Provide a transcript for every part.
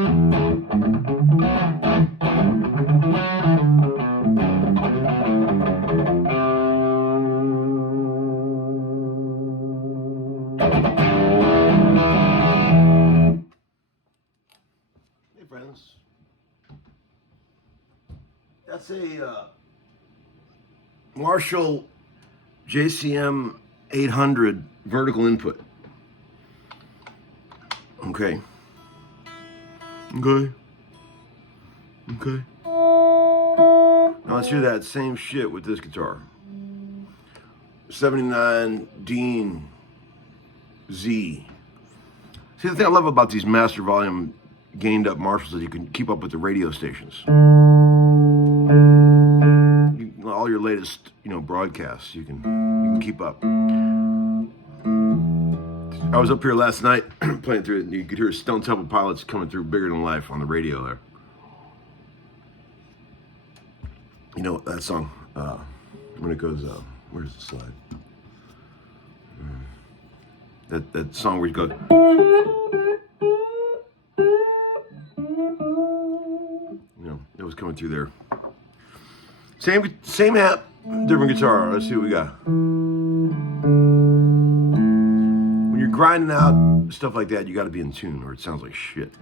Hey friends, that's a Marshall JCM 800 vertical input. Okay. Now let's hear that same shit with this guitar. 79 Dean Z. See, the thing I love about these master volume gained up Marshalls is you can keep up with the radio stations. All your latest, broadcasts, you can keep up. I was up here last night playing through it, and you could hear Stone Temple Pilots coming through bigger than life on the radio there. You know that song, when it goes, where's the slide? That song where you go, it was coming through there. Same amp, different guitar. Let's see what we got. When you're grinding out stuff like that, you got to be in tune, or it sounds like shit.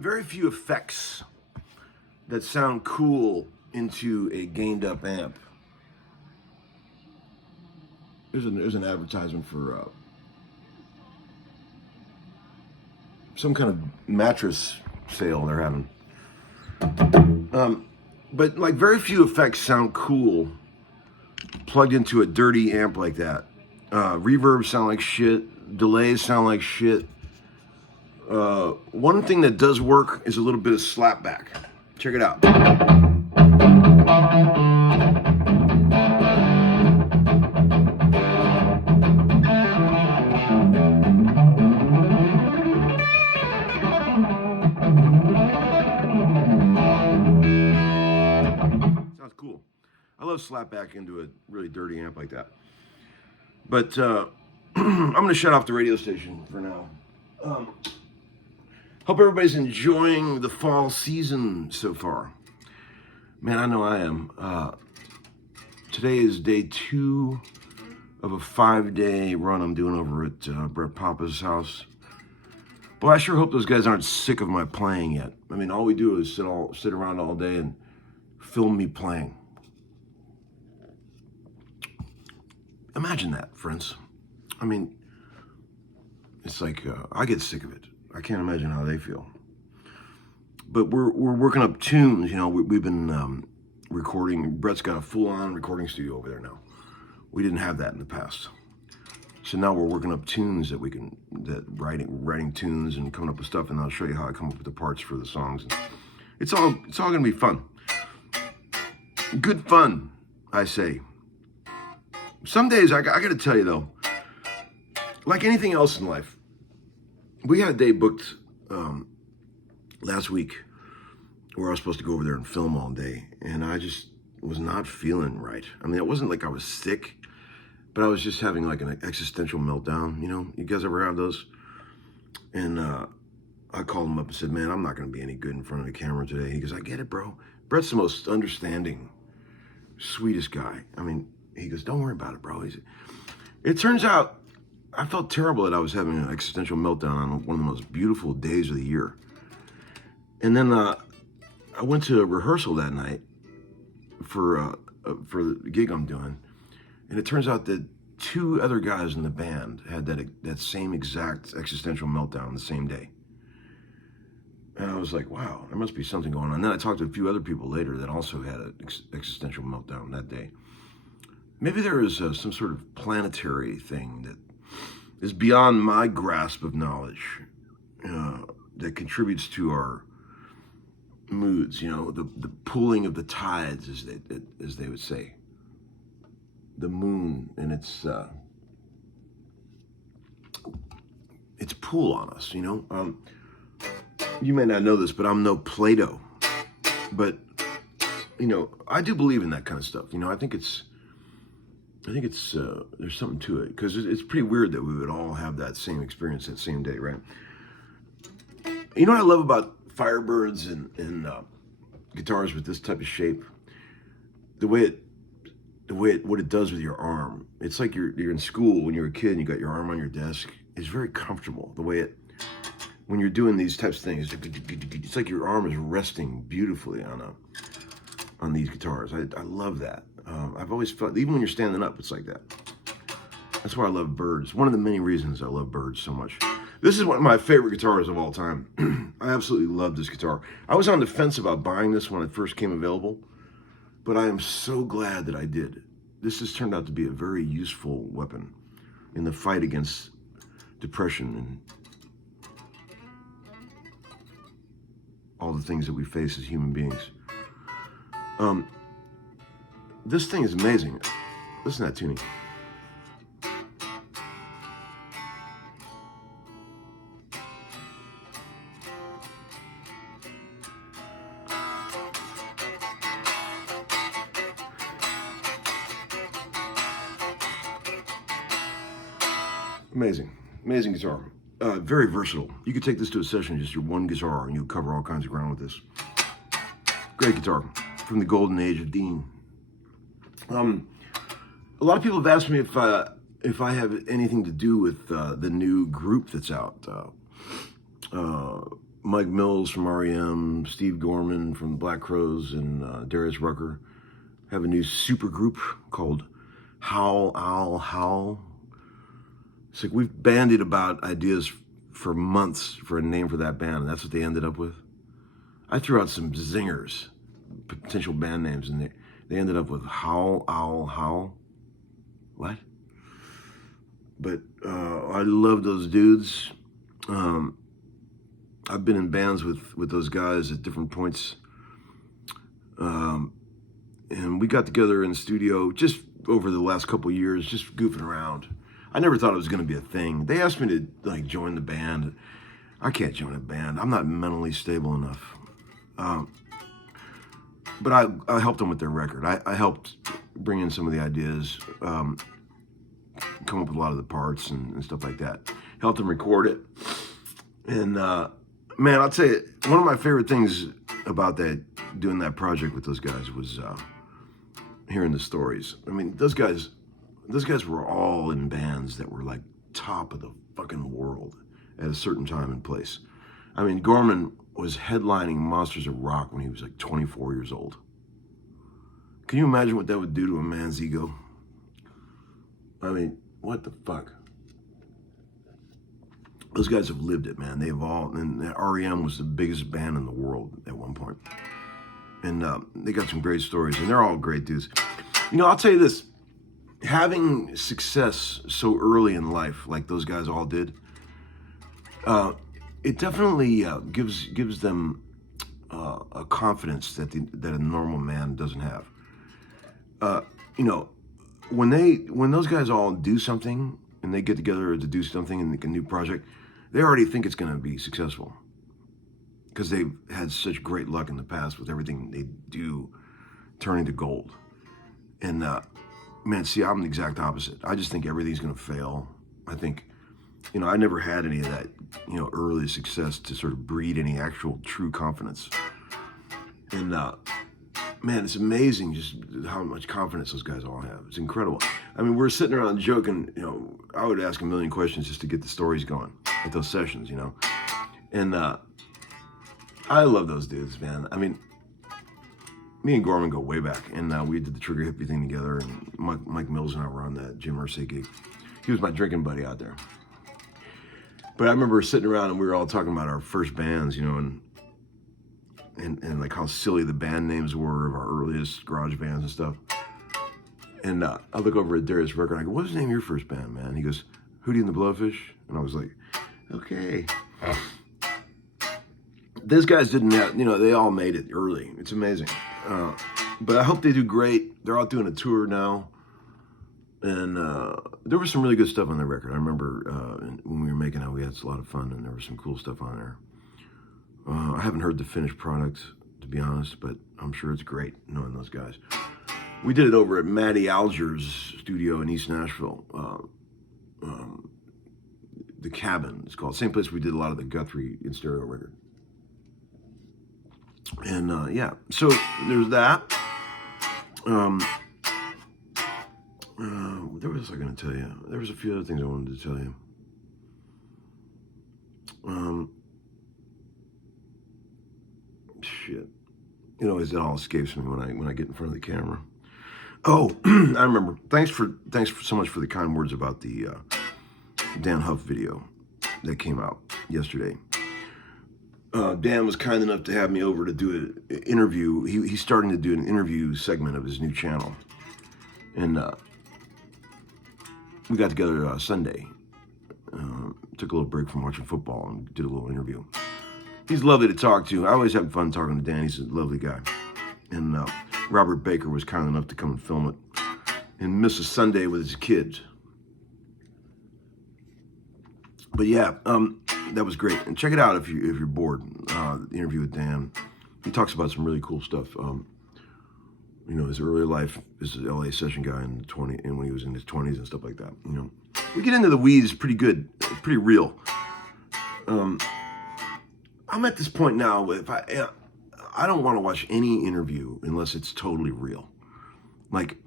Very few effects that sound cool into a gained up amp. There's an advertisement for some kind of mattress sale they're having. But like very few effects sound cool plugged into a dirty amp like that. Reverbs sound like shit. Delays sound like shit. One thing that does work is a little bit of slapback. Check it out. Sounds cool. I love slapback into a really dirty amp like that. But I'm going to shut off the radio station for now. Hope everybody's enjoying the fall season so far. Man, I know I am. Today is day 2 of a 5-day run I'm doing over at Brett Papa's house. Boy, I sure hope those guys aren't sick of my playing yet. I mean, all we do is sit around all day and film me playing. Imagine that, friends. I mean, it's like I get sick of it. I can't imagine how they feel. But we're working up tunes. You know, we've been recording. Brett's got a full-on recording studio over there now. We didn't have that in the past. So now we're working up tunes writing tunes and coming up with stuff, and I'll show you how I come up with the parts for the songs. It's all gonna be fun. Good fun, I say. Some days I gotta tell you though, like anything else in life, we had a day booked last week where I was supposed to go over there and film all day, and I just was not feeling right. I mean, it wasn't like I was sick, but I was just having like an existential meltdown. You know, you guys ever have those? And I called him up and said, man, I'm not going to be any good in front of the camera today. He goes, I get it, bro. Brett's the most understanding, sweetest guy. I mean, he goes, don't worry about it, bro. It turns out I felt terrible that I was having an existential meltdown on one of the most beautiful days of the year. And then I went to a rehearsal that night for the gig I'm doing. And it turns out that 2 other guys in the band had that same exact existential meltdown the same day. And I was like, wow, there must be something going on. And then I talked to a few other people later that also had an existential meltdown that day. Maybe there is some sort of planetary thing that is beyond my grasp of knowledge that contributes to our moods, you know, the pooling of the tides, as they would say. The moon and its pull on us, you know. You may not know this, but I'm no Plato, but you know, I do believe in that kind of stuff. You know, I think it's there's something to it, because it's pretty weird that we would all have that same experience that same day, right? You know what I love about Firebirds and guitars with this type of shape? What it does with your arm. It's like you're in school when you're a kid and you got your arm on your desk. It's very comfortable. The way when you're doing these types of things, it's like your arm is resting beautifully on these guitars. I love that. I've always felt, even when you're standing up, it's like that. That's why I love Birds. One of the many reasons I love Birds so much. This is one of my favorite guitars of all time. I absolutely love this guitar. I was on the fence about buying this when it first came available, but I am so glad that I did. This has turned out to be a very useful weapon in the fight against depression and all the things that we face as human beings. This thing is amazing. Listen to that tuning. Amazing guitar. Very versatile. You could take this to a session, just your one guitar, and you'll cover all kinds of ground with this. Great guitar from the golden age of Dean. A lot of people have asked me if I have anything to do with the new group that's out. Mike Mills from REM, Steve Gorman from the Black Crowes, and Darius Rucker have a new super group called Howl Owl Howl. It's like we've bandied about ideas for months for a name for that band, and that's what they ended up with. I threw out some zingers, potential band names, and they ended up with Howl Owl Howl. What? But I love those dudes. I've been in bands with those guys at different points. And we got together in the studio just over the last couple of years, just goofing around. I never thought it was going to be a thing. They asked me to like join the band. I can't join a band. I'm not mentally stable enough. But I helped them with their record. I helped bring in some of the ideas, come up with a lot of the parts and stuff like that. Helped them record it. And man, I'll tell you, one of my favorite things about doing that project with those guys was hearing the stories. I mean, those guys were all in bands that were like top of the fucking world at a certain time and place. I mean, Gorman was headlining Monsters of Rock when he was like 24 years old. Can you imagine what that would do to a man's ego? I mean, what the fuck? Those guys have lived it, man. They've all, and REM was the biggest band in the world at one point. And they got some great stories, and they're all great dudes. You know, I'll tell you this, having success so early in life, like those guys all did, it definitely gives them a confidence that a normal man doesn't have. You know, when those guys all do something and they get together to do something in a new project, they already think it's going to be successful because they've had such great luck in the past with everything they do turning to gold. And man, see, I'm the exact opposite. I just think everything's going to fail. I think, you know, I never had any of that, you know, early success to sort of breed any actual true confidence. And man, it's amazing just how much confidence those guys all have. It's incredible. I mean, we're sitting around joking, you know, I would ask a million questions just to get the stories going at those sessions, you know. And I love those dudes, man. I mean, me and Gorman go way back, and we did the Trigger Hippie thing together, and Mike Mills and I were on that Jim Irsay gig. He was my drinking buddy out there. But I remember sitting around and we were all talking about our first bands, you know, and like how silly the band names were of our earliest garage bands and stuff. And I look over at Darius Rucker and I go, "What was the name of your first band, man?" He goes, "Hootie and the Blowfish." And I was like, okay. These guys didn't have, you know, they all made it early. It's amazing. But I hope they do great. They're out doing a tour now. And there was some really good stuff on the record. I remember when we were making it, we had a lot of fun, and there was some cool stuff on there. I haven't heard the finished product, to be honest, but I'm sure it's great knowing those guys. We did it over at Matty Alger's studio in East Nashville. The Cabin, it's called. Same place we did a lot of the Guthrie in stereo record. And yeah, so there's that. What was I going to tell you? There was a few other things I wanted to tell you. Shit. You know, it all escapes me when I get in front of the camera. Oh, I remember. Thanks for so much for the kind words about the Dan Huff video that came out yesterday. Dan was kind enough to have me over to do an interview. He's starting to do an interview segment of his new channel. And we got together Sunday. Took a little break from watching football and did a little interview. He's lovely to talk to. I always have fun talking to Dan. He's a lovely guy. And Robert Baker was kind enough to come and film it and miss a Sunday with his kids. But yeah, that was great. And check it out if you're bored. The interview with Dan. He talks about some really cool stuff. You know, his early life as an LA session guy in and when he was in his 20s and stuff like that. You know, we get into the weeds pretty good, pretty real. I'm at this point now. If I don't want to watch any interview unless it's totally real. Like,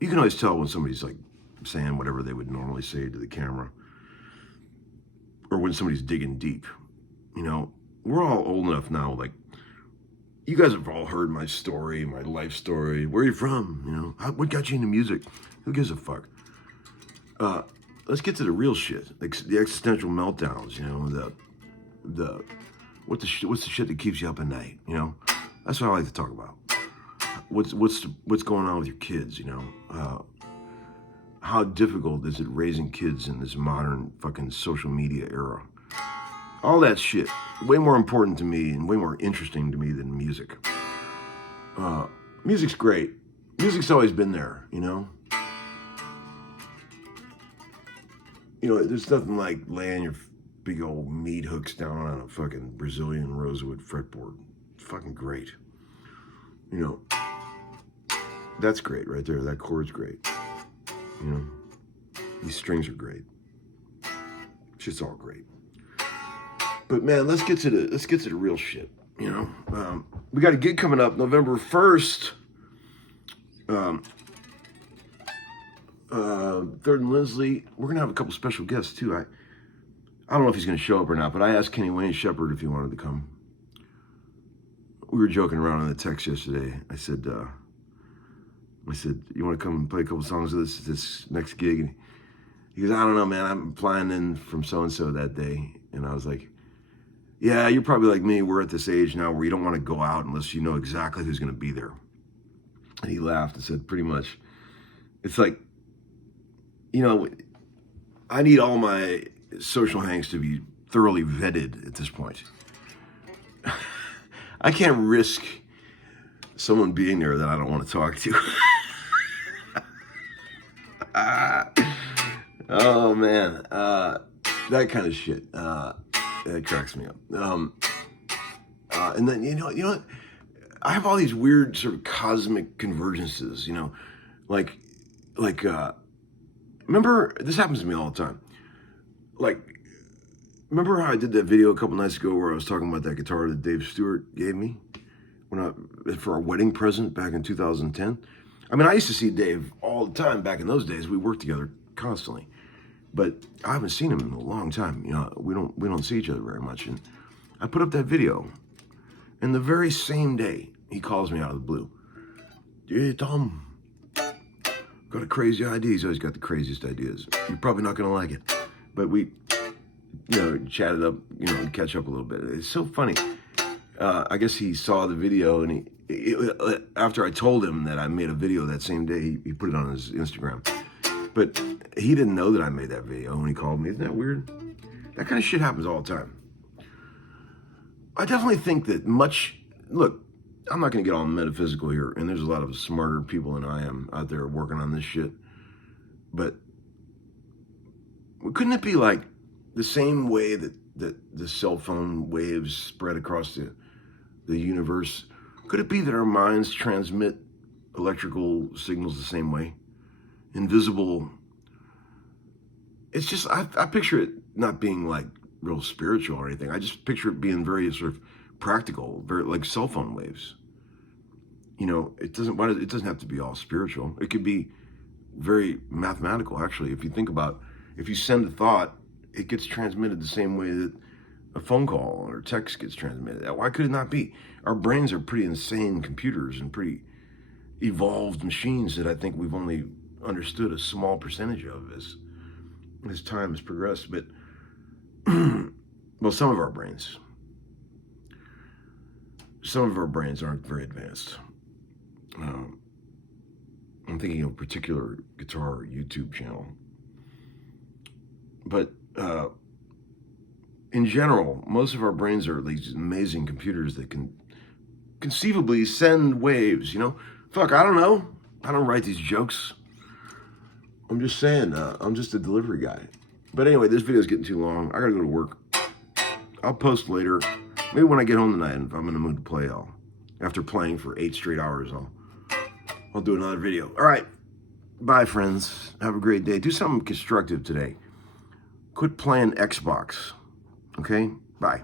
you can always tell when somebody's like saying whatever they would normally say to the camera, or when somebody's digging deep. You know, we're all old enough now. Like, you guys have all heard my story, my life story. Where are you from? You know, what got you into music? Who gives a fuck? Let's get to the real shit, like the existential meltdowns. You know, what's the shit that keeps you up at night? You know, that's what I like to talk about. What's going on with your kids? You know, how difficult is it raising kids in this modern fucking social media era? All that shit, way more important to me and way more interesting to me than music. Music's great. Music's always been there, you know? You know, there's nothing like laying your big old meat hooks down on a fucking Brazilian rosewood fretboard. It's fucking great. You know, that's great right there. That chord's great. You know, these strings are great. Shit's all great. But man, let's get to the real shit. You know, we got a gig coming up November 1st Third and Lindsley, we're gonna have a couple special guests too. I don't know if he's gonna show up or not, but I asked Kenny Wayne Shepherd if he wanted to come. We were joking around in the text yesterday. I said, you want to come and play a couple songs with us at this next gig? And he goes, I don't know, man. I'm flying in from so-and-so that day. And I was like, yeah, you're probably like me. We're at this age now where you don't want to go out unless you know exactly who's going to be there. And he laughed and said, pretty much, it's like, you know, I need all my social hangs to be thoroughly vetted at this point. I can't risk someone being there that I don't want to talk to. Oh man, that kind of shit. That cracks me up. And then you know what? I have all these weird sort of cosmic convergences. You know, like remember, this happens to me all the time. Like, remember how I did that video a couple nights ago where I was talking about that guitar that Dave Stewart gave me for our wedding present back in 2010? I mean, I used to see Dave all the time back in those days. We worked together constantly, but I haven't seen him in a long time. You know, we don't see each other very much. And I put up that video, and the very same day he calls me out of the blue. Hey, Tom, got a crazy idea. He's always got the craziest ideas. You're probably not gonna like it, but we, you know, chatted up, you know, catch up a little bit. It's so funny. I guess he saw the video, and after I told him that I made a video that same day, he put it on his Instagram. But he didn't know that I made that video when he called me. Isn't that weird? That kind of shit happens all the time. I definitely think that look, I'm not going to get all metaphysical here, and there's a lot of smarter people than I am out there working on this shit. But couldn't it be like the same way that the cell phone waves spread across the universe? Could it be that our minds transmit electrical signals the same way? Invisible. It's just, I picture it not being like real spiritual or anything. I just picture it being very sort of practical, very like cell phone waves. You know, it doesn't have to be all spiritual. It could be very mathematical, actually. If you think about, if you send a thought, it gets transmitted the same way that a phone call or text gets transmitted. Why could it not be? Our brains are pretty insane computers and pretty evolved machines that I think we've only understood a small percentage of as time has progressed. But, well, some of our brains aren't very advanced. I'm thinking of a particular guitar YouTube channel. But in general, most of our brains are these amazing computers that can conceivably send waves, you know? Fuck, I don't know. I don't write these jokes. I'm just saying, I'm just a delivery guy. But anyway, this video is getting too long. I gotta go to work. I'll post later. Maybe when I get home tonight, if I'm in the mood to play, after playing for 8 straight hours, I'll do another video. All right. Bye, friends. Have a great day. Do something constructive today. Quit playing Xbox. Okay? Bye.